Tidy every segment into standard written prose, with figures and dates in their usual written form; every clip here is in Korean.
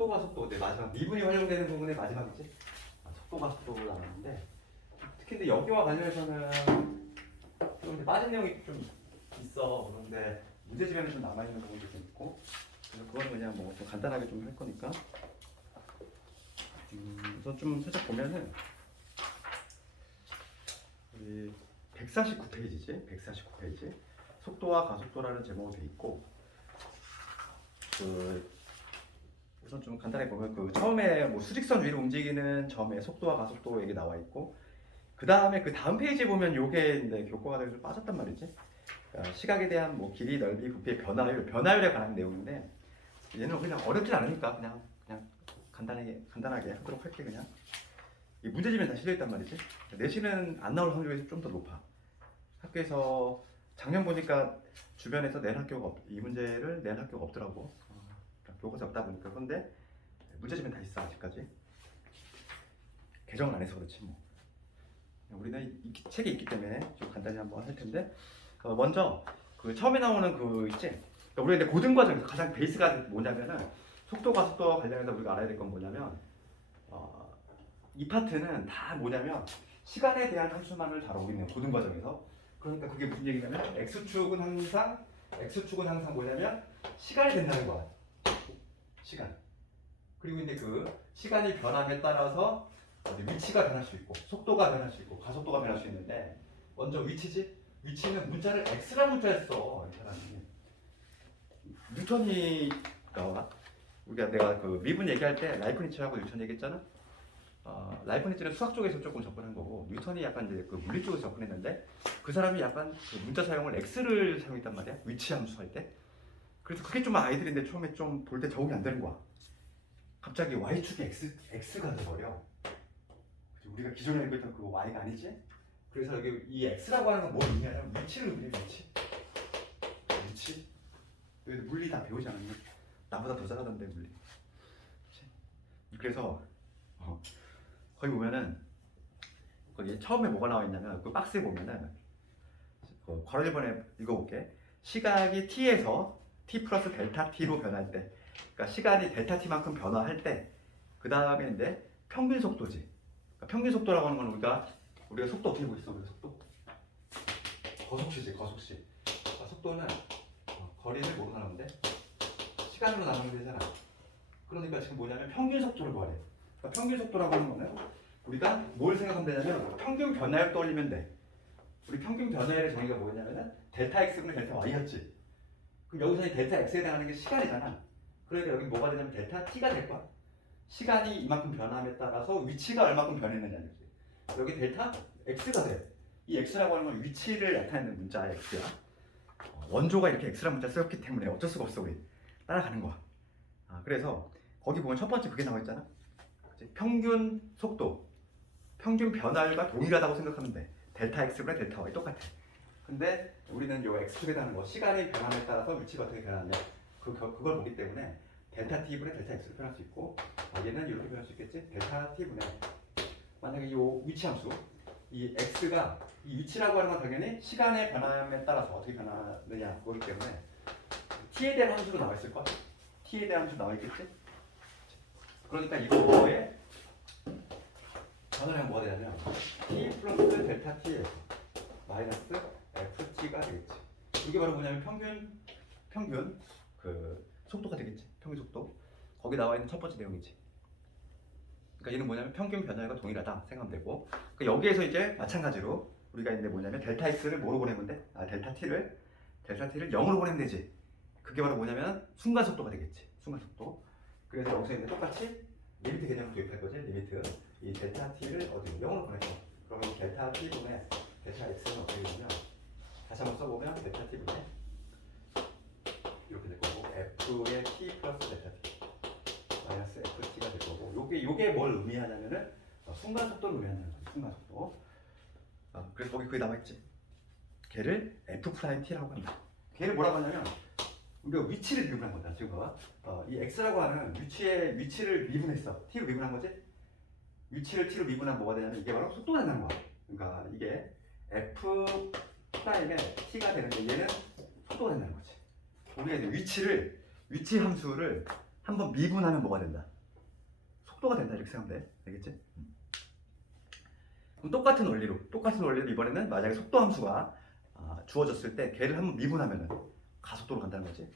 속도가 속도, 네, 마지막 미분이 활용되는 부분의 마지막이지. 속도가 속도로 나왔는데 특히 근데 여기와 관련해서는 좀 이제 빠진 내용이 좀 있어. 그런데 문제집에는 좀 남아 있는 부분도 좀 있고, 그래서 그건 그냥 뭐 좀 간단하게 좀 할 거니까. 우선 좀 살짝 보면은 우리 149페이지지, 149페이지 속도와 가속도라는 제목으로 돼 있고, 우선 좀 간단하게 보면 처음에 뭐 수직선 위로 움직이는 점의 속도와 가속도 얘기 나와 있고, 그 다음에 그 다음 페이지에 보면 요게 이제 교과과정에서 좀 빠졌단 말이지. 그러니까 시각에 대한 뭐 길이, 넓이, 부피의 변화율에 관한 내용인데, 얘는 그냥 어렵진 않으니까 그냥 간단하게 하도록 할게. 그냥 이 문제집에 다 실려 있단 말이지. 내신은 안 나올 확률이 좀 더 높아. 학교에서 작년 보니까 주변에서 이 문제를 낸 학교가 없더라고. 그러니까 교과서 없다 보니까. 그런데 문제집엔 다 있어 아직까지. 개정을 안 해서 그렇지 뭐. 우리는 책에 있기 때문에 좀 간단히 한번 할 텐데, 먼저 처음에 나오는 있지. 그러니까 우리가 이제 고등 과정에서 가장 베이스가 뭐냐면은 속도가 속도와 관련해서 우리가 알아야 될 건 뭐냐면, 이 파트는 다 뭐냐면 시간에 대한 함수만을 다루고 있는 고등 과정에서. 그러니까 그게 무슨 얘기냐면 x축은 항상 뭐냐면 시간이 된다는 거야. 시간. 그리고 이제 시간이 변함에 따라서 위치가 변할 수 있고, 속도가 변할 수 있고, 가속도가 변할 수 있는데, 먼저 위치지? 위치는 문자를 x라는 문자를 써. 이 사람이. 뉴턴이 나와. 내가 미분 얘기할 때 라이프니츠하고 뉴턴 얘기했잖아. 라이프니츠는 수학 쪽에서 조금 접근한 거고, 뉴턴이 약간 이제 물리 쪽에서 접근했는데, 그 사람이 약간 문자 사용을 x를 사용했단 말이야. 위치 함수할 때. 그래서 그게 좀 아이들인데 처음에 좀 볼 때 적응이 안 되는 거야. 갑자기 y축이 x가 돼버려. 우리가 기존에 알고 있던 y가 아니지? 그래서 여기 이 x라고 하는 건 뭘 의미하냐면 위치를 의미해. 위치. 물리 다 배우지 않았냐? 나보다 더 잘하던데 물리. 그래서 거기 보면은 거기 처음에 뭐가 나와 있냐면 박스에 보면은 괄호 1번에 읽어볼게. 시각이 t에서 t 플러스 델타 t로 변할 때, 그러니까 시간이 델타 t만큼 변화할 때, 그 다음에 이제 평균 속도지. 그러니까 평균 속도라고 하는 건 우리가 속도 어떻게 보겠어? 우리가 속도 거속시지. 그러니까 속도는 거리를 뭐로 나누는데 시간으로 나누면 되잖아. 그러니까 지금 뭐냐면 평균 속도를 구하래. 그러니까 평균 속도라고 하는 거는 우리가 뭘 생각하면 되냐면 평균 변화율 떠올리면 돼. 우리 평균 변화율의 정의가 뭐냐면은 델타 x분의 델타 y였지. 그럼 여기서 이 델타 x에 해당하는 게 시간이잖아. 그러니까 여기 뭐가 되냐면 델타 t가 될 거야. 시간이 이만큼 변함에 따라서 위치가 얼마큼 변했느냐는 거지. 여기 델타 x가 돼. 이 x라고 하는 건 위치를 나타내는 문자야, x야. 원조가 이렇게 x라는 문자 쓰였기 때문에 어쩔 수가 없어. 우리 따라가는 거야. 그래서 거기 보면 첫 번째 그게 나와 있잖아. 평균 속도, 평균 변화율과 동일하다고 생각하면 돼. 델타 x분의 델타 y 똑같아. 근데 우리는 요 x축에 대한 거, 시간의 변함에 따라서 위치가 어떻게 변하냐, 그걸 보기 때문에 델타 t분의 델타 x로 표현할 수 있고, 얘는 이렇게 표현할 수 있겠지. 델타 t분의, 만약에 요 위치 함수, 이 x가 이 위치라고 하는 건 당연히 시간의 변함에 따라서 어떻게 변하느냐 그거기 때문에 t에 대한 함수도 나와 있을 거야. t에 대한 함수 나와 있겠지. 그러니까 이거에 변화량 뭐가 되냐면 t 플러스 델타 t에서 마이너스 ft가 되겠지. 이게 바로 뭐냐면 평균 속도가 되겠지. 평균 속도. 거기 나와 있는 첫 번째 내용이지. 그러니까 얘는 뭐냐면 평균 변화율과 동일하다 생각하면 되고, 그러니까 여기에서 이제 마찬가지로 우리가 이제 뭐냐면 델타 x를 뭐로 보내면 돼? 델타 t를 0으로 보내면 되지. 그게 바로 뭐냐면 순간 속도가 되겠지. 순간 속도. 그래서 여기서 이제 똑같이 리미트 개념을 도입할 거지. 리미트. 이 델타 t를 어디 0으로 보내죠. 그러면 델타 t분의 델타 x는 어떻게 되냐면, 다시 한번 써보면 델타 t분의 이렇게 될 거고, f의 t 플러스 델타 t 마이너스 ft가 될 거고, 요게 뭘 의미하냐면은 순간 속도를 의미하는 거지. 순간 속도. 그래서 거기 그게 남아있지. 걔를 f't라고 한다. 걔를 뭐라고 하냐면 우리가 위치를 미분한 거다. 지금 봐봐. 이 x라고 하는 위치를 미분했어. t로 미분한 거지. 위치를 t로 미분한 뭐가 되냐면 이게 바로 속도가 된다는 거야. 그러니까 이게 f 프라임에 t가 되는데 얘는 속도가 된다는 거지. 우리가 이제 위치 함수를 한번 미분하면 뭐가 된다? 속도가 된다 이렇게 생각하면 돼. 알겠지? 그럼 똑같은 원리로 이번에는 만약에 속도 함수가 주어졌을 때 걔를 한번 미분하면은 가속도로 간다는 거지.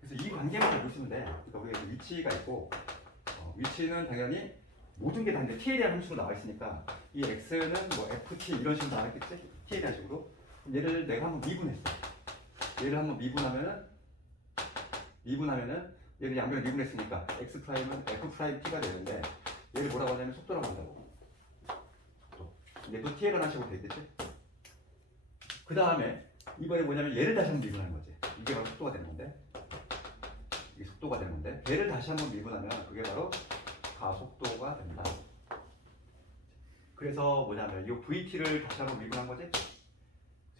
그래서 이 관계만 알고 있으면 돼. 그러니까 우리가 위치가 있고 위치는 당연히 모든 게 다 이제 t에 대한 함수로 나와 있으니까 이 x는 뭐 ft 이런 식으로 나와 있겠지? t에 대한 식으로. 얘를 내가 한번 미분했어. 얘를 한번 미분하면은 얘를 양변을 미분했으니까 x 프라임은 f 프라임 t가 되는데 얘를 뭐라고 하냐면 속도라고 한다고. 이게 또 t에 관한 식으로 돼 있겠지? 그 다음에 이번에 뭐냐면 얘를 다시 한번 미분하는 거지. 이게 바로 속도가 되는 건데. 이게 속도가 되는 건데 얘를 다시 한번 미분하면 그게 바로 가속도가 된다. 그래서 뭐냐면 이 VT를 다시 한번 미분한 거지.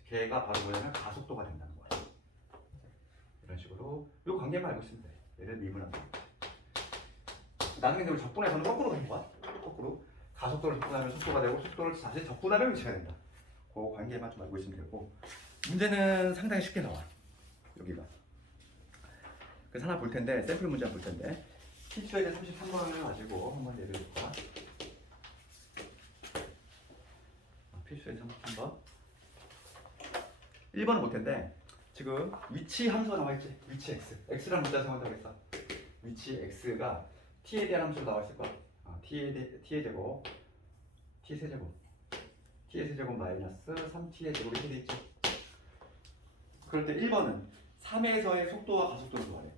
걔가 바로 뭐냐면 가속도가 된다는 거야. 이런 식으로 이 관계만 알고 있으면 돼. 얘를 미분하면. 나중에 우리 적분에서는 거꾸로 되는 거야. 거꾸로 가속도를 적분하면 속도가 되고 속도를 다시 적분하면 위치가 된다. 그 관계만 좀 알고 있으면 되고 문제는 상당히 쉽게 나와. 여기가. 그래서 하나 볼 텐데 샘플 문제 볼 텐데 필수에 33번을 가지고 한번 예를 볼까? 필수에 33번 1번은 볼 텐데 지금 위치 함수가 나와 있지. 위치 x x라는 문자 정한다고 했어. 위치 x가 t에 대한 함수로 나와 있을 거야. t의 제곱 t 세제곱 t의 세제곱 마이너스 3t의 제곱이 이렇게 돼 있지. 그럴 때 1번은 3에서의 속도와 가속도를 구하래.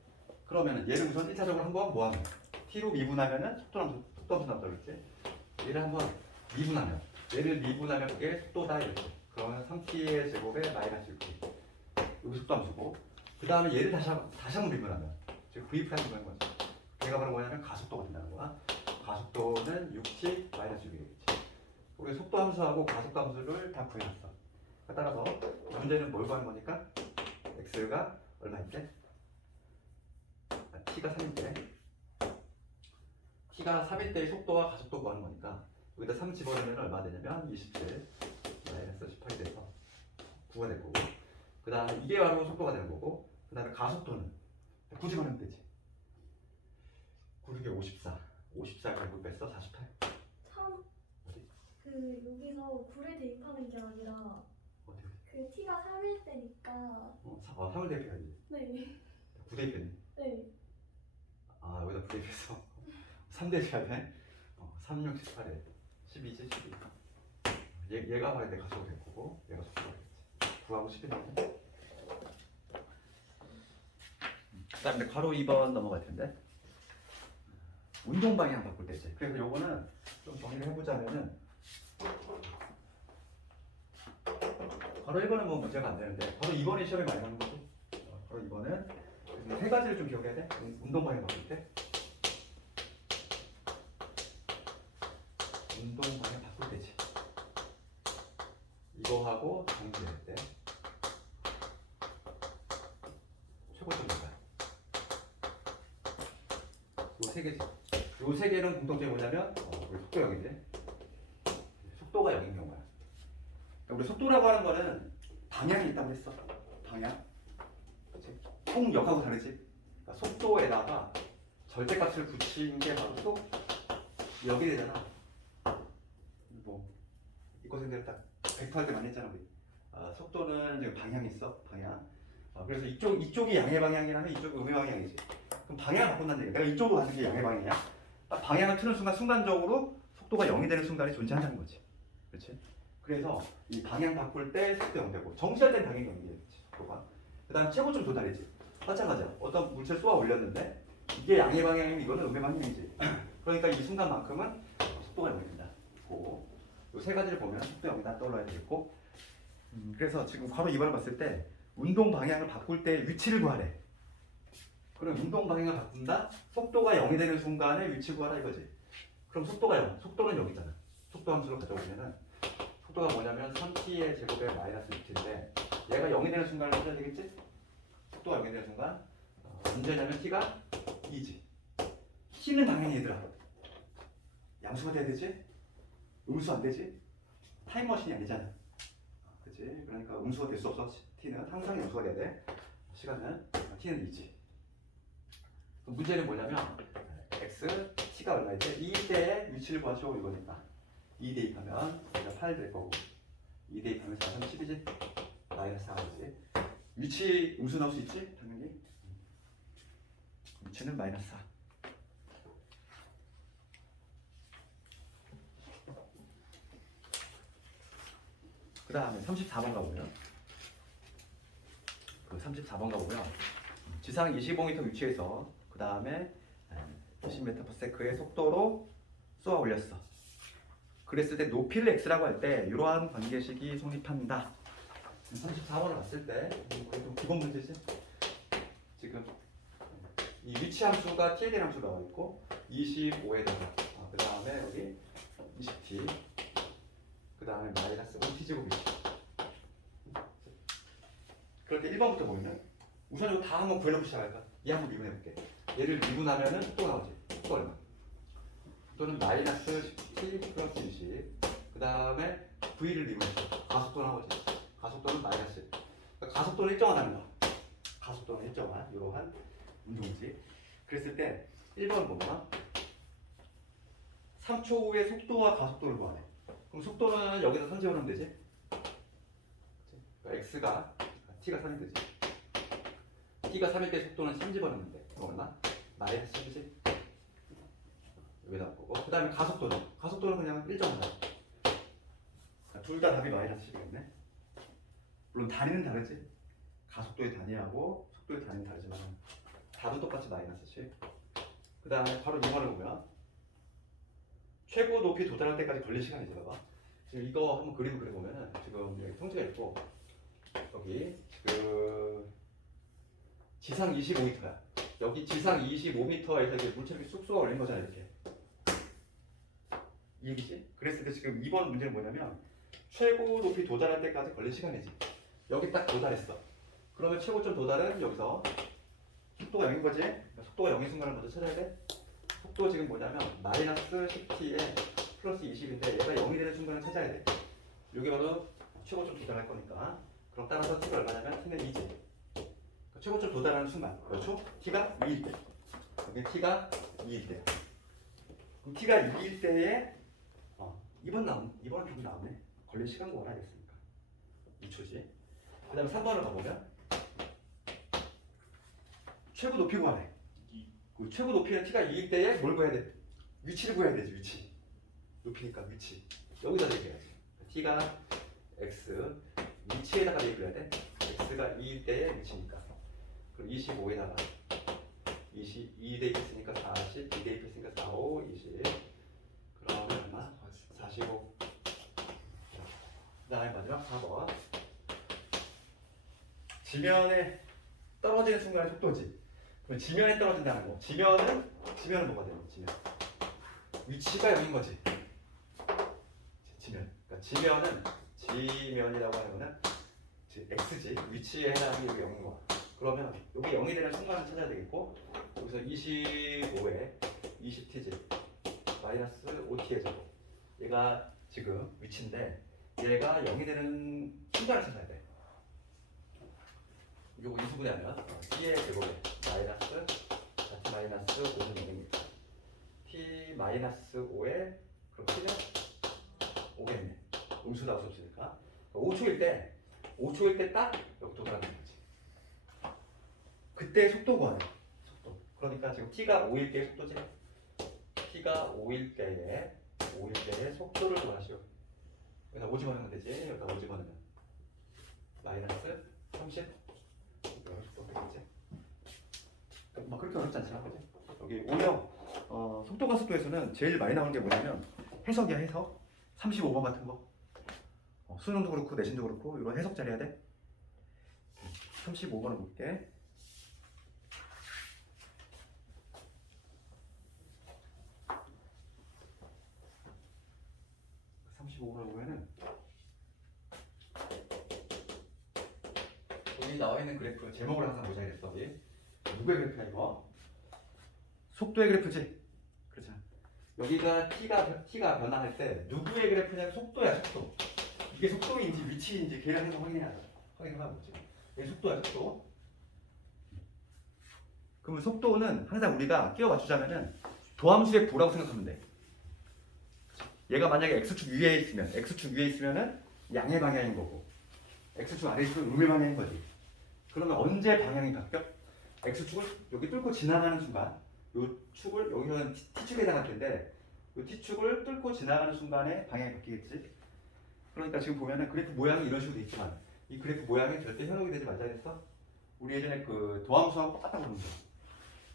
그러면은 얘를 우선 1차적으로 한번 뭐하면 t로 미분하면은 속도 함수 나왔다 그랬지. 얘를 한번 미분하면 얘를 미분하면 그게 속도다 이렇게. 그러면 3t의 제곱에 마이너스 6t 여기 속도 함수고 그 다음에 얘를 다시 한번 미분하면 즉 v 프라임 구하는 거지. 걔가 바로 뭐냐면 가속도가 된다는 거야. 가속도는 6t 마이너스 6이겠지. 우리 속도 함수하고 가속도 함수를 다 구해놨어. 따라서 문제는 뭘 구하는 거니까 x가 얼마인데? t가 3인데 t가 3일 때의 속도와 가속도 구하는 거니까 여기다 3 집어넣으면 얼마 되냐면 27 마이너스 18이 돼서 9가 될 거고 그 다음에 이게 바로 속도가 되는 거고 그 다음에 가속도는 9 집어넣으면 되지. 9, 6에 54가 9 뺐어 48 참, 그 여기서 9를 대입하는 게 아니라 어떻게? 그 t가 3일 때니까 3을 대입해야지. 네. 9 대입했네. 네. 여기다 9 대입해서 3 대입해야 돼? 3, 6, 18에 12지 12 얘가 바로 내 가속도 될 거고 얘가 속도가 되겠지. 9하고 10이 나오네. 그 다음에 괄호 2번 넘어갈 텐데 운동 방향 바꿀 때지. 그래서 요거는 좀 정리를 해보자면은 바로 1번은 뭐 문제가 안 되는데 바로 2번이 시험에 많이 나오는 거고 바로 2번은 세 가지를 좀 기억해야 돼. 운동 방향 바꿀 때 운동 방향 바꿀 때지. 이거하고 정지할 때 최고점인가? 요 세 개지. 요 세 개는 공통점이 뭐냐면 우리 속도 0인데 속도가 0인 경우야. 우리 속도라고 하는 거는 방향이 있다고 했어. 방향. 그치? 속력하고 다르지. 그러니까 속도에다가 절대값을 붙인 게 바로 속 역이 되잖아. 뭐 이과생들 딱 벡터 할 때 많이 했잖아 우리. 속도는 지금 방향이 있어. 방향. 그래서 이쪽이 양의 방향이라면 이쪽이 음의 방향이지. 그럼 방향을 바꾼다는 얘기야. 내가 이쪽으로 가는 게 양의 방향이야. 딱 방향을 트는 순간 순간적으로 속도가 0이 되는 순간이 존재한다는 거지. 그렇지? 그래서 이 방향 바꿀 때 속도 0 되고 정지할 때 당연히 0이 되겠지. 속도가. 그 다음 최고점 도달이지. 마찬가지야. 어떤 물체를 쏘아 올렸는데 이게 양의 방향이면 이거는 음의 방향이지. 그러니까 이 순간만큼은 속도가 0이 된다. 이 세 가지를 보면 속도 0이다 떠올라야 되겠고 그래서 지금 바로 2번을 봤을 때 운동 방향을 바꿀 때 위치를 구하래. 그럼 운동 방향을 바꾼다? 속도가 0이 되는 순간에 위치 구하라 이거지. 그럼 속도가 0, 속도는 여기잖아. 속도 함수를 가져오면은 속도가 뭐냐면 3t의 제곱에 마이너스 6t인데 얘가 0이 되는 순간을 찾아야 되겠지? 속도가 0이 되는 순간 문제냐면 t가 2지. t는 당연히 얘들아 양수가 돼야 되지? 음수 안 되지? 타임머신이 아니잖아. 그치? 그러니까 음수가 될 수 없어. t는 항상 양수가 돼야 돼. 시간은 t는 2지. 문제는 뭐냐면 x t가 얼마였지? 2대의 위치를 구하시오 이거니까 2 대입하면 8 될 거고 2 대입하면 4, 3, 10이지? 마이너스 4가 지 위치 음수 나올 수 있지? 당연히 위치는 마이너스 4. 그 다음에 34번 가보면 그 34번 가보면 지상 25m 위치에서 그 다음에 10m/s의 속도로 쏘아 올렸어. 그랬을 때 높이를 x라고 할 때 이러한 관계식이 성립한다. 34번을 봤을 때 좀 기본 문제지. 지금 이 위치 함수가 t에 대한 함수가 나와 있고 25에다가 그 다음에 여기 20t 그 다음에 마이너스 5t제곱이지. 그럴 때 1번부터 보면은 우선 이거 다 한번 구해놓고 시작할까? 얘 한번 미분해볼게. 얘를 미분하면은 속도가 나오지. 속도 얼마? 속도는 마이너스 10t 플러스 20. 그 다음에 v를 미분했어. 가속도 나오지. 가속도는 마이너스. 그러니까 가속도는 일정하다는 거야. 가속도는 일정한 이러한 운동이지. 그랬을 때 1번 보면 3초 후에 속도와 가속도를 구하네. 그럼 속도는 여기서 선지어놓으면 되지? 그러니까 x가 t가 3이 되지. t가 3일 때 속도는 3 집어넣는데 그럼 얼마? 마이너스 10이지? 여기다 보고 그 다음에 가속도는 그냥 일정하다. 둘 다 답이 마이너스 10이겠네. 물론 단위는 다르지. 가속도의 단위하고 속도의 단위는 다르지만 답은 똑같이 마이너스 10. 그 다음에 바로 2번을 보면 최고 높이 도달할 때까지 걸린 시간이지. 봐봐. 지금 이거 한번 그림을 그려보면은 지금 여기 통지가 있고 여기 그 지상 25m야. 여기 지상 25m에서 이제 물체력이 쑥 쏘아 올린 거잖아. 이렇게 이 얘기지? 그랬을 때 지금 2번 문제는 뭐냐면 최고 높이 도달할 때까지 걸린 시간이지. 여기 딱 도달했어. 그러면 최고점 도달은 여기서 속도가 0인 거지? 그러니까 속도가 0인 순간을 먼저 찾아야 돼. 속도 지금 뭐냐면 마이너스 10t에 플러스 20인데 얘가 0이 되는 순간을 찾아야 돼. 여기 바로 최고점 도달할 거니까. 그럼 따라서 t가 얼마냐면 t는 2지. 그러니까 최고점 도달하는 순간 몇 초? t가 2일 때. 여기 t가 2일 때. 그럼 t가 2일 때에 2번은 좀 나오네. 걸린 시간 구하라 했으니까 2초지. 그 다음에 3번을 가보면 최고 높이 구하래. 그 최고 높이는 t가 2일 때에 뭘 구해야 돼? 위치를 구해야 되지. 위치. 높이니까 위치. 여기다 대입해야지. t가 x 위치에다가 대입해야 돼. x가 2일 때의 위치니까. 그럼 25에다가 2 대입했으니까 40, 2 대입했으니까 4, 5, 20. 그러면 얼마? 45. 그 다음에 마지막 4번. 지면에 떨어지는 순간의 속도지. 그럼 지면에 떨어진다는 거. 지면은 뭐가 되는 거지? 지면. 위치가 0인 거지. 지면. 그러니까 지면이라고 하는 거는 x지. 위치에 해당하는 게 0인 거야. 그러면 여기 0이 되는 순간을 찾아야 되겠고 여기서 25에 20t지. 마이너스 5t의 제곱. 얘가 지금 위치인데 얘가 0이 되는 순간을 찾아야 돼. 요거 인수분해 하면 t의 제곱에 마이너스 t 마이너스 5는 0입니다. t 마이너스 5에 그럼 t는 5겠네. 음수 나올 수 없으니까 5초일 때 딱 여기 도달하는 거지. 그때 속도 구하네. 속도. 그러니까 지금 t가 5일 때의 속도지. t가 5일 때의 속도를 구하시오. 여기다 5 집어넣으면 되지. 여기다 5 집어넣으면 마이너스 30. 막 그렇게 어렵지 않잖아, 그지? 여기 오히려 속도 가속도에서는 제일 많이 나오는 게 뭐냐면 해석이야, 해석. 35번 같은 거. 수능도 그렇고 내신도 그렇고 이런 해석 잘 해야 돼. 35번을 볼게. 35번을 보면은 여기 나와 있는 그래프 제목을 항상 보셔야겠어. 여기 누구의 그래프야 이거? 속도의 그래프지. 그렇잖아. 여기가 t가 변화할 때 누구의 그래프냐면 속도야, 속도. 이게 속도인지 위치인지 걔를 항상 확인해봐 보지. 이게 속도야, 속도. 그러면 속도는 항상 우리가 끼워 맞추자면은 도함수의 부라고 생각하면 돼. 얘가 만약에 x축 위에 있으면 x축 위에 있으면은 양의 방향인 거고 x축 아래에 있으면 음의 방향인 거지. 그러면 언제 방향이 바뀌어? x축을 여기 뚫고 지나가는 순간 요 축을 여기서는 t축에 해당할 텐데 요 t축을 뚫고 지나가는 순간에 방향이 바뀌겠지. 그러니까 지금 보면은 그래프 모양이 이런 식으로 돼 있지만 이 그래프 모양이 절대 현혹이 되지 말자 했어. 우리 예전에 그 도함수하고 똑같다고 그러는 거야.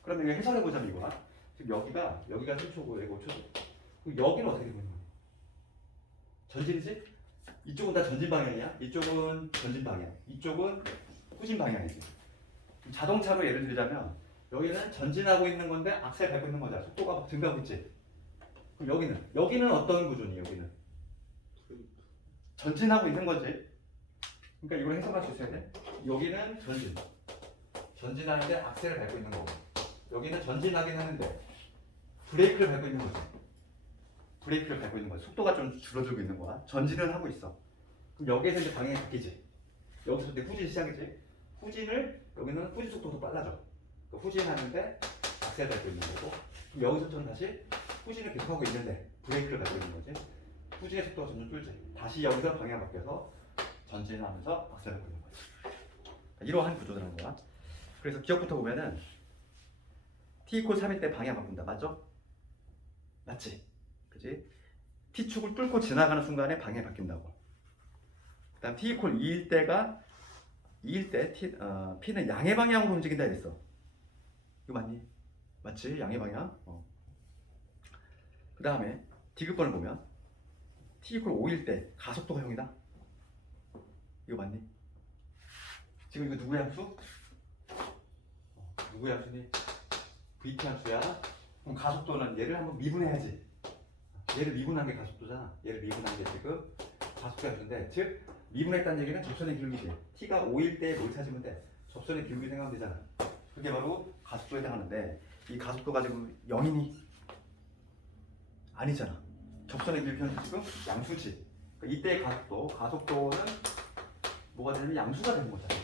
그러면 이거 해설해 보자면 이거야. 지금 여기가 3초고 여기가 5초고 여기는 어떻게 되는 거야? 전진이지? 이쪽은 다 전진 방향이야. 이쪽은 전진 방향. 이쪽은 후진 방향이지. 자동차로 예를 들자면 여기는 전진하고 있는 건데 악셀 밟고 있는 거잖아. 속도가 막 증가하고 있지. 그럼 여기는 어떤 구조니? 여기는 전진하고 있는 거지. 그러니까 이걸 해석할 수 있어야 돼. 여기는 전진하는데 악셀을 밟고 있는 거고 여기는 전진하긴 하는데 브레이크를 밟고 있는 거지. 브레이크를 밟고 있는 거지. 속도가 좀 줄어들고 있는 거야. 전진은 하고 있어. 그럼 여기에서 이제 방향이 바뀌지. 여기서 이제 후진 시작이지. 후진을 여기는 후진 속도도 빨라져. 후진하는데 악셀 밟고 있는 거고 그럼 여기서부터는 다시 후진을 계속하고 있는데 브레이크를 밟고 있는 거지. 후진의 속도가 점점 줄지. 다시 여기서 방향 바뀌어서 전진하면서 악셀 밟고 있는 거지. 이러한 구조라는 거야. 그래서 기억부터 보면은 t=3일 때 방향 바꾼다. 맞죠? 맞지? 그지? t축을 뚫고 지나가는 순간에 방향이 바뀐다고. 그 다음 t=2일 때 p는 양의 방향으로 움직인다 이랬어. 이거 맞니? 맞지? 양의 방향. 그 다음에 디귿번을 보면 t=5일 때 가속도가 0이다. 이거 맞니? 지금 이거 누구의 함수? 누구의 함수니? vt 함수야. 그럼 가속도는 얘를 한번 미분해야지. 얘를 미분한 게 가속도잖아. 얘를 미분한 게 지금 가속도 함수인데 즉 미분했다는 얘기는 접선의 길이지. t가 5일 때 뭘 찾으면 돼? 접선의 길이 생각하면 되잖아. 그게 바로 가속도에 해당하는데 이 가속도가 지금 0이니? 아니잖아. 접선의 길이 현재 지금 양수지. 그러니까 이때의 가속도는 뭐가 되냐면 양수가 되는 거잖아.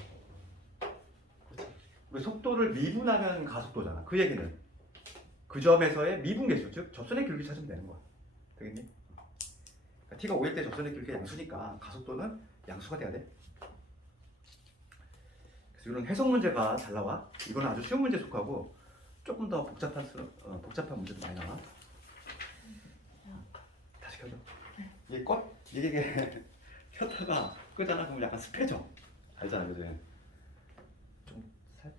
그렇지? 우리 속도를 미분하면 가속도잖아. 그 얘기는 그 점에서의 미분계수, 즉 접선의 길이 찾으면 되는 거야. 되겠니? 그러니까 t가 5일 때 접선의 길이가 양수니까 가속도는 양수가 돼야 돼. 그래서 이런 해석 문제가 잘 나와. 이거는 아주 쉬운 문제에 속하고 조금 더 복잡한 문제도 많이 나와. 다시 켜줘. 이게 켰다가 끄잖아. 그러면 약간 습해져. 알잖아, 그지? 좀 살짝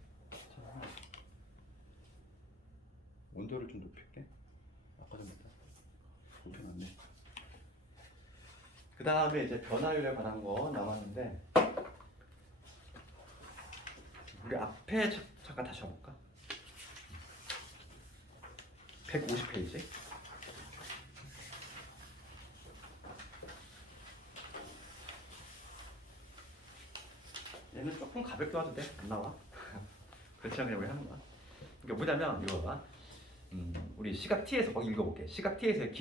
온도를 좀 높일게. 아까 전보다 높여놨네. 그 다음에 이제 변화율에 관한 거 남았는데 우리 앞에 잠깐 다시 와볼까? 150페이지. 얘는 조금 가볍게 와도 돼. 안 나와. 그렇지 않으면 우리 하는 거야. 그러니까 뭐냐면 이거 봐. 우리 시각 t에서 거기 읽어볼게. 시각 t에서의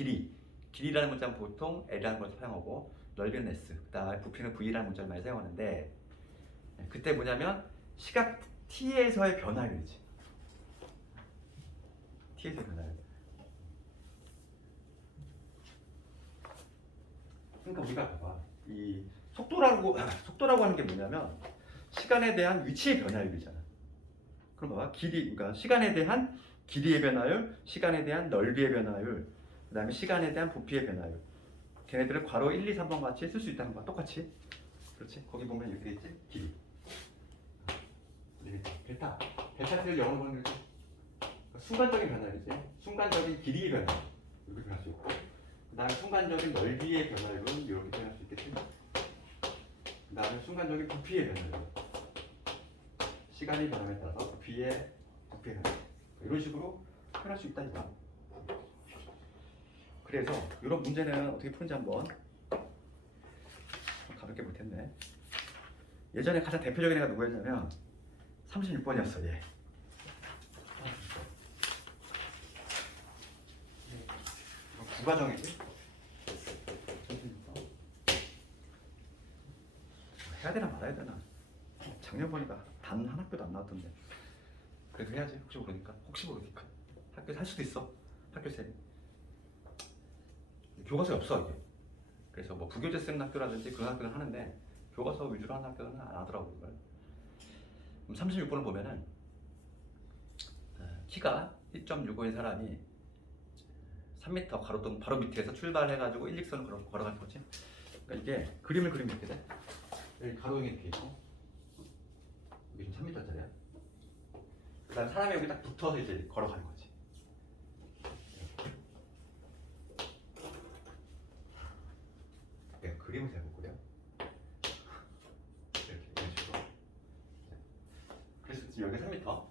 길이라는 문자는 보통 l이라는 걸 사용하고 넓이는 s, 그다음에 부피는 v라는 문자를 많이 사용하는데 그때 뭐냐면 시각 t에서의 변화율이지. t에서의 변화율. 그러니까 우리가 봐봐. 이 속도라고 하는 게 뭐냐면 시간에 대한 위치의 변화율이잖아. 그럼 봐봐. 그러니까 시간에 대한 길이의 변화율, 시간에 대한 넓이의 변화율, 그 다음에 시간에 대한 부피의 변화율. 걔네들을 괄호 1, 2, 3번 같이 쓸 수 있다는 거야. 똑같이. 그렇지? 거기 보면 이렇게 있지? 길이. 델타를 영어로 보는 거지. 순간적인 변화율이지. 순간적인 길이의 변화. 이렇게 표현할 수 있고. 그 다음에 순간적인 넓이의 변화율은 이렇게 표현할 수 있겠지. 그 다음에 순간적인 부피의 변화율. 시간이 변함에 따라서 부피의 변화. 이런 식으로 표현할 수 있다니까. 그래서 이런 문제는 어떻게 푸는지 한번 가볍게 못했네. 예전에 가장 대표적인 애가 누구였냐면 36번이었어. 얘. 부가정이지? 해야 되나 말아야 되나? 작년 보니까 단 한 학교도 안 나왔던데. 그래도 해야지. 혹시 모르니까. 학교에서 할 수도 있어. 학교쌤. 교과서에 없어 이게. 그래서 뭐 부교재 쓰는 학교라든지 그런 학교는 하는데 교과서 위주로 하는 학교는 안 하더라고요. 이걸. 그럼 36번을 보면은 키가 1.65인 사람이 3m 가로등 바로 밑에서 출발해가지고 일직선을 걸어갈 거지. 그러니까 이게 그림을 그리면 이렇게 돼. 여기 가로등이 이렇게 있고 이게 지금 3m짜리야. 그다음 사람이 여기 딱 붙어서 이제 걸어가는 거지. 내가 그림을 잘 못 그려. 이렇게 이런 식으로. 그래서 지금 여기 3m.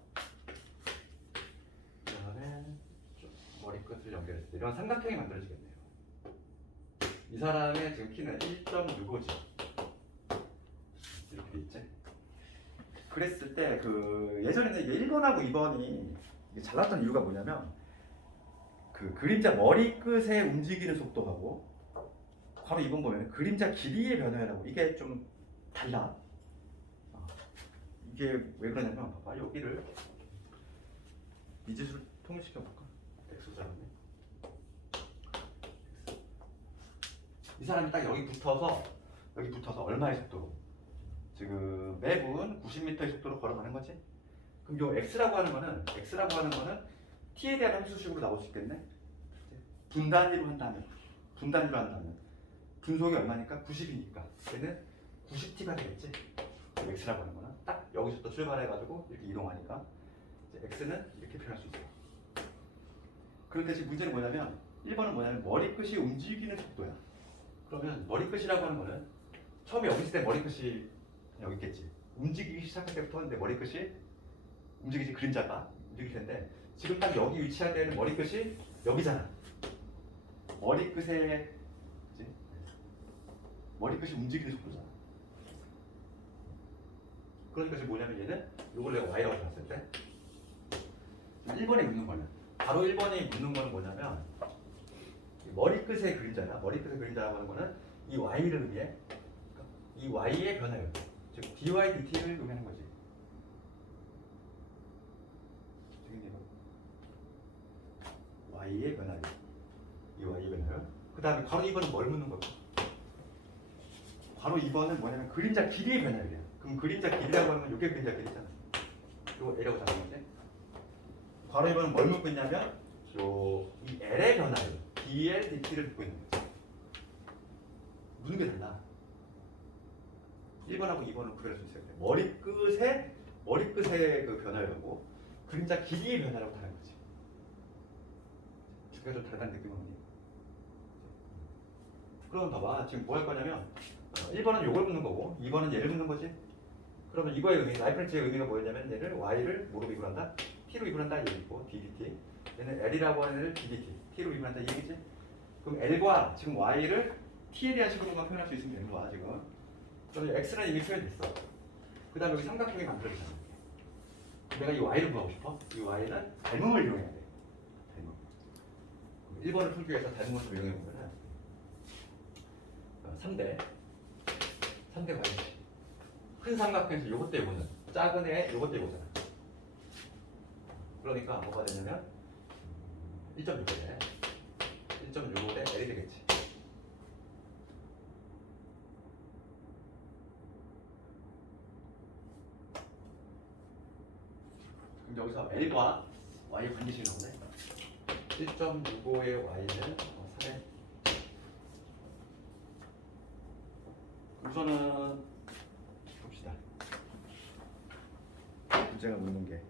그다음에 머리끝을 연결했을 때 이런 삼각형이 만들어지겠네요. 이 사람의 지금 키는 1.65지. 이렇게 돼 있지. 그랬을 때 그 예전에는 이게 1번하고 2번이 잘났던 이유가 뭐냐면 그 그림자 머리끝의 움직이는 속도하고 바로 2번 보면 그림자 길이의 변화라고 이게 좀 달라. 이게 왜 그러냐면 봐봐 여기를 미지수를 통일시켜 볼까? X 잡았네. X. 이 사람이 딱 여기 붙어서 얼마의 속도로? 지금 매분 90m의 속도로 걸어가는 거지. 그럼 요 x라고 하는 거는 t에 대한 함수식으로 나올 수 있겠네. 분단위로 한다면 분속이 얼마니까 90이니까 얘는 90t가 되겠지. x라고 하는 거는 딱 여기서부터 출발해가지고 이렇게 이동하니까 이제 x는 이렇게 표현할 수 있어요. 그런데 지금 문제는 뭐냐면 1번은 뭐냐면 머리끝이 움직이는 속도야. 그러면 머리끝이라고 하는 거는 처음에 여기 있을 때 머리끝이 여기 있겠지. 움직이기 시작할 때부터 근데 머리끝이 움직이지. 그림자가 움직일 텐데 지금 딱 여기 위치할 때는 머리끝이 여기잖아. 머리끝이 움직이는 속도잖아. 그러니까 지금 뭐냐면 얘는 이걸 내가 y라고 봤을 때 1번에 묻는 거는 바로 1번이 묻는 거는 뭐냐면 머리끝의 그림자야. 머리끝의 그림자라고 하는 거는 이 y를 의미해. 이 y의 변화예요. 즉 dy dt를 의미하는 거지. y의 변화요. 이 y의 변화요. 그 다음에 괄호 2번은 뭘 묻는 거고? 괄호 2번은 뭐냐면 그림자 길이의 변화예요. 그럼 그림자 길이라고 하면 이게 그림자 길이잖아. 이거 L이라고 잡는 건데. 괄호 2번은 뭘 묻고 있냐면 이 L의 변화예요. dl dt를 묻고 있는 거지. 묻는 게 달라. 1번하고 2번을 구별할 수 있어요. 머리끝의 그 변화라고 그림자 길이의 변화라고 다른 거지. 두 개가 좀 다르다는 느낌은 없니? 그럼 봐봐. 지금 뭐 할 거냐면 1번은 요걸 묻는 거고 2번은 얘를 묻는 거지. 그러면 이거의 의미, 라이프런치의 의미가 뭐였냐면 얘를 y를 뭐로 미분한다? t로 미분한다 얘기고 ddt. 얘는 l이라고 하는 애를 ddt, t로 미분한다 얘기지. 그럼 l과 지금 y를 t에 대한 식으로만 표현할 수 있으면 되는 거야 지금. 그럼 x는 이미 표현됐어. 그 다음에 여기 삼각형이 만들어지잖아. 내가 이 y를 구하고 싶어. 이 y는 닮음을 이용해야 돼. 닮음. 1번을 풀기 위해서 닮음을 좀 이용해 보면은 3대 y지. 큰 삼각형에서 요것도 요거는 작은 애 요것도 요거잖아. 그러니까 뭐가 되냐면 1.65대 l이 되겠지. 그럼 여기서 L과 Y 관계식이 나오네. 1.65의 Y는 3에 우선은 봅시다. 문제가 묻는 게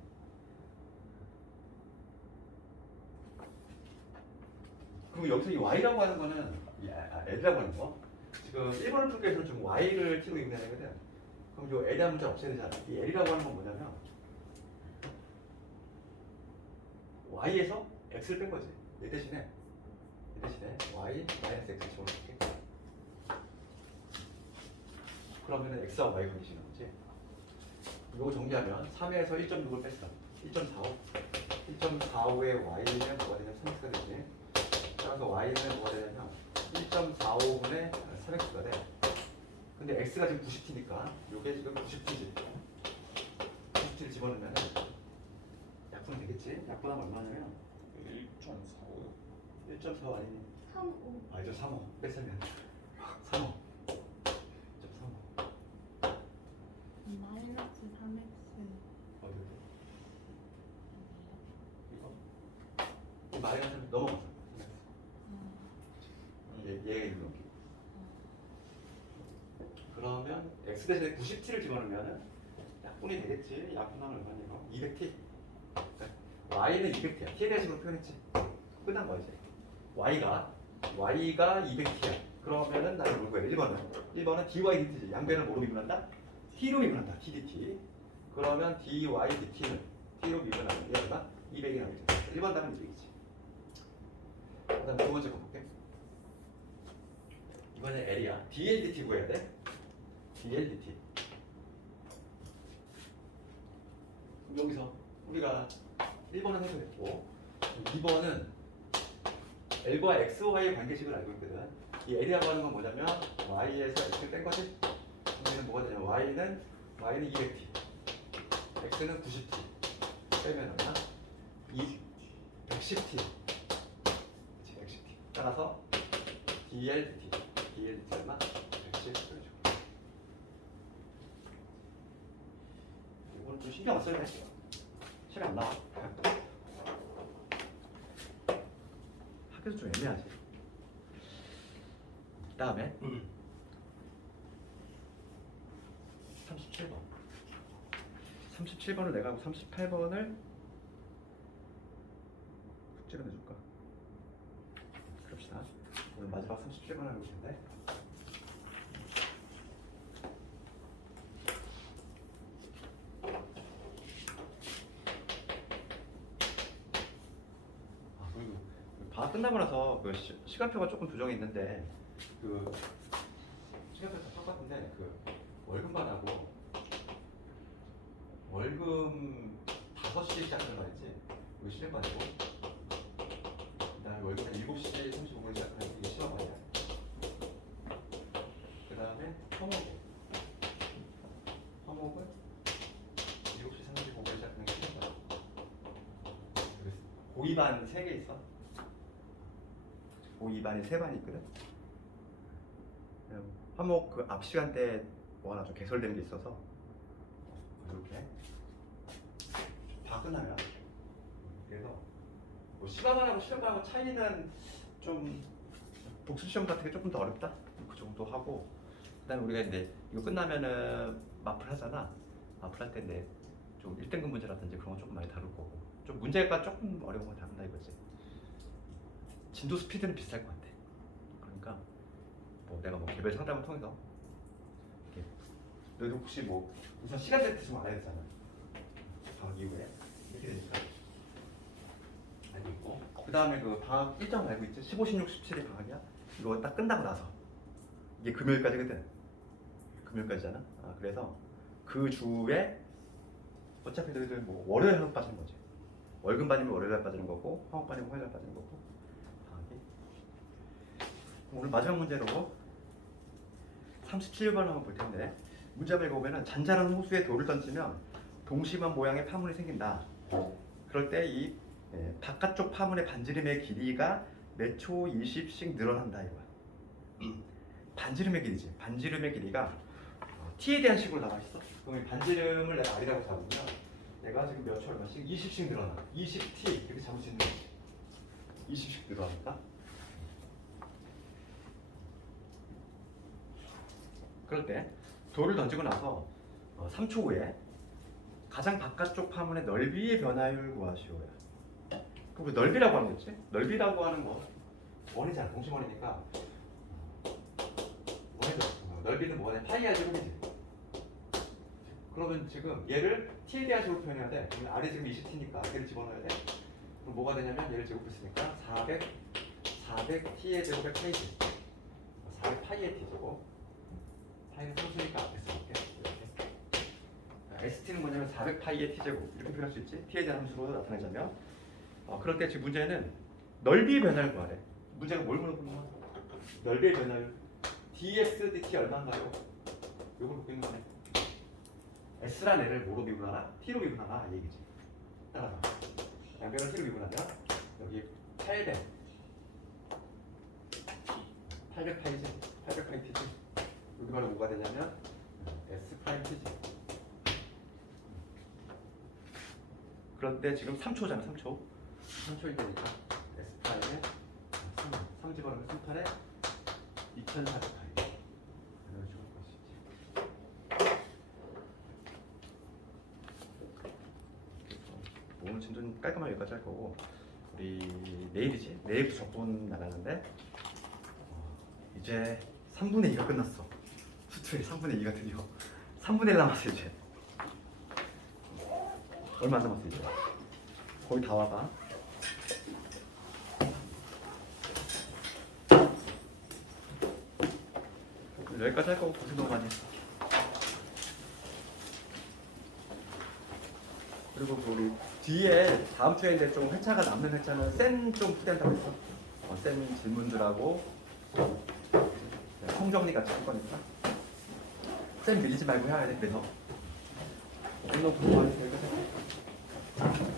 그럼 여기서 이 Y라고 하는 거는 L이라고 하는 거 지금 1번을 풀기 위해서는 좀 Y를 t로 의미하는 거거든. 그럼 이 L이라는 문자 없애야 되잖아. 이 L이라고 하는 건 뭐냐면 y에서 x를 뺀 거지. 이 대신에 y 마이너스 x 집어넣을게. 그러면 x와 y 관계식이 나오지. 이거 정리하면 3에서 1.6을 뺐어. 1.45의 y는 뭐가 되냐면 3x가 되지. 따라서 y는 뭐가 되냐면 1.45분의 3x가 돼. 근데 x가 지금 90t니까 이게 지금 90t지. 90t를 집어넣으면 약분이 되겠지. 약분하면 얼마냐면 1.45. 1.45 아니니? 35. 아, 1.35 뺐으면 35. 1.35 마이너스 3x 어디? 이거? 이 마이너스 넘어갔어. 얘가 있는 거. 그러면 x 대신에 90t를 집어넣으면은 약분이 되겠지. 약분하면 얼마냐 이거? 200t. y는 200t야. t에 대한 식으로 표현했지. 끝난 거야 이제. y가 200t야. 그러면은 나를 뭘 구해야 돼? 1번은 dy dt지. 양변을 뭐로 미분한다? t로 미분한다. t dt. 그러면 dy dt는 t로 미분하면 얘 얼마? 200이 나오겠지. 1번 답은 200이지. 그다음 두 번째 거 볼게. 이번에 L이야. dl/dt 구해야 돼. dl/dt. 여기서 우리가 1번은 해소했고 2번은 L과 XY의 관계식을 알고 있거든. 이 L이라고 하는 건 뭐냐면 Y에서 X를 뺀 거지. 여기는 뭐가 되냐면 Y는 200t, X는 90t. 빼면 얼마? 110t. 그치, 110t. 따라서 dl/dt. dl/dt 얼마? 110. 이건 좀 신경 안 써야 돼. 시간이 안 나와. 학교도 좀 애매하지. 다음에 37번. 37번을 내가 하고 38번을 숙제로 내줄까? 그럽시다. 오늘 마지막 37번 하고 있는데. 방학 끝나고 나서 그 시간표가 조금 조정이 있는데 그 시간표 다 똑같은데 그 월급반하고 월급 5시에 시작하는 거 있지? 이거 실력반이고 그다음에 월급은 7시 35분에 시작하는 게 실력반이야. 그다음에 화목은 7시 35분에 시작하는 게 실력반. 고이반 3개 있어. 고이반이 3반이 있거든. 화목 그 앞 시간대 뭐 하나 좀 개설되는 게 있어서 이렇게 다 끝나면 그래서 뭐 시간반하고 실력반하고 차이는 좀 복수 시험 같은 게 조금 더 어렵다 그 정도 하고 그다음에 우리가 이제 이거 끝나면은 마플 하잖아. 마플 할 때인데 좀 1등급 문제라든지 그런 거 조금 많이 다룰 거고 좀 문제가 조금 어려운 걸 다룬다 이거지. 진도 스피드는 비슷할 것 같아. 그러니까 뭐 내가 뭐 개별 상담을 통해서 이렇게 너희도 혹시 뭐 우선 시간 될 때 좀 알아야 되잖아. 방학 이후에 이렇게 되니까 알고 있고 그 다음에 그 방학 일정 알고 있지? 15, 16, 17이 방학이야. 이거 딱 끝나고 나서 이게 금요일까지거든. 금요일까지잖아. 그래서 그 주에 어차피 너희들 뭐 월요일 하루 빠지는 거지. 월급반이면 월요일날 빠지는 거고 화목반이면 화요일날 빠지는 거고. 오늘 마지막 문제로 37번 한번 볼 텐데 문제를 읽어보면 잔잔한 호수에 돌을 던지면 동심한 모양의 파문이 생긴다. 그럴 때 이 바깥쪽 파문의 반지름의 길이가 몇 초 20씩 늘어난다 이거야. 반지름의 길이지. 반지름의 길이가 t에 대한 식으로 나와 있어. 그럼 이 반지름을 내가 r이라고 잡으면 내가 지금 몇 초 얼마씩 20씩 늘어나. 20t 이렇게 잡을 수 있는 거지. 20씩 늘어나니까. 그럴 때 돌을 던지고 나서 3초 후에 가장 바깥쪽 파문의 넓이의 변화율 구하시오야. 그럼 넓이라고 하는 거지? 넓이라고 하는 거 원이잖아. 공식원이니까 원이 들어. 넓이는 뭐냐? 파이야 제곱이지. 그러면 지금 얘를 t에 대한 식으로 표현해야 돼. 그러면 r이 지금 20t니까 얘를 집어넣어야 돼. 그럼 뭐가 되냐면 얘를 제곱했으니까 400t의 제곱의 파이지. 400 파이의 t 제곱. 파이는 소수니까 앞에 써볼게. 이렇게. ST는 뭐냐면 400파이의 t제곱 이렇게 표현할 수 있지. t에 대한 함수로 나타내자면 그럴 때 지금 문제는 넓이의 변화를 구하래. 문제가 뭘 물어보는 넓이의 변화를 dx dt 얼마인가요? 이걸 묻고 있는 거네. s란 애를 뭐로 미분하나? t로 미분하나 이 얘기지. 따라서 양변을 t로 미분하면 여기 800파이지 800파이트지. 여기 바로 뭐가 되냐면 S 프라임 T지. 그럴 때 지금 3초잖아. 3초일 때니까 S 프라임에 3 집어넣으면 38에 2400파이. 이런 식으로 볼 수 있지. 오늘 진도는 깔끔하게 여기까지 할 거고, 우리 내일이지. 내일부터 적분 나가는데 이제 3분의 2가 끝났어. 수투의 3분의 2가 드디어 3분의 1 남았어. 이제 얼마 안 남았어. 이제 거의 다 와가. 여기까지 할 거고 고생 너무 많이 했어. 그리고 우리 뒤에 다음 주에 좀 회차가 남는 회차는 쌤좀 푸댄다고 했어. 쌤 질문들하고 성정리 같이 할 거니까 쌤 밀리지 말고 해야 돼. 그래서 오늘 공부하는 여기까지 할게.